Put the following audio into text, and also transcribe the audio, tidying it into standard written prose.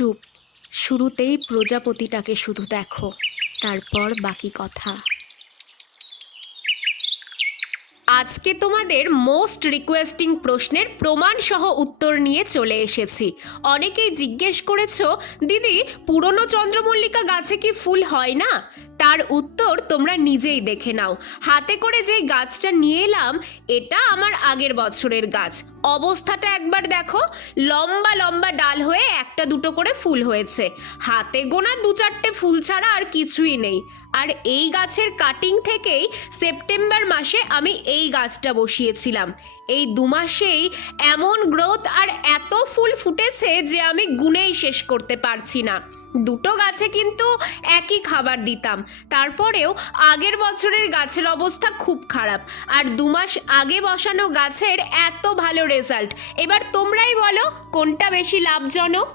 চুপ, শুরুতেই প্রজাপতিটাকে শুধু দেখো, তারপর বাকি কথা। আজকে তোমাদের মোস্ট রিকোয়েস্টিং প্রশ্নের প্রমাণ সহ উত্তর নিয়ে চলে এসেছি। অনেকেই জিজ্ঞেস করেছো, দিদি পুরনো চন্দ্রমল্লিকা গাছে কি ফুল হয় না? তার উত্তর তোমরা নিজেই দেখে নাও। হাতে করে যে গাছটা নিয়ে এলাম, এটা আমার আগের বছরের গাছ। অবস্থাটা একবার দেখো, লম্বা লম্বা ডাল হয়ে একটা দুটো করে ফুল হয়েছে। হাতে গোনা 2-4টে ফুল ছাড়া আর কিছুই নেই। আর এই গাছের কাটিং থেকেই সেপ্টেম্বর মাসে আমি এই গাছটা বসিয়েছিলাম। এই 2 মাসেই এমন গ্রোথ আর এত ফুল ফুটেছে যে আমি গুনেই শেষ করতে পারছি না। দুটো গাছে কিন্তু একই খাবার দিতাম, তারপরেও আগের বছরের গাছের অবস্থা খুব খারাপ, আর 2 মাস আগে বসানো গাছের এত ভালো রেজাল্ট। এবার তোমরাই বলো কোনটা বেশি লাভজনক।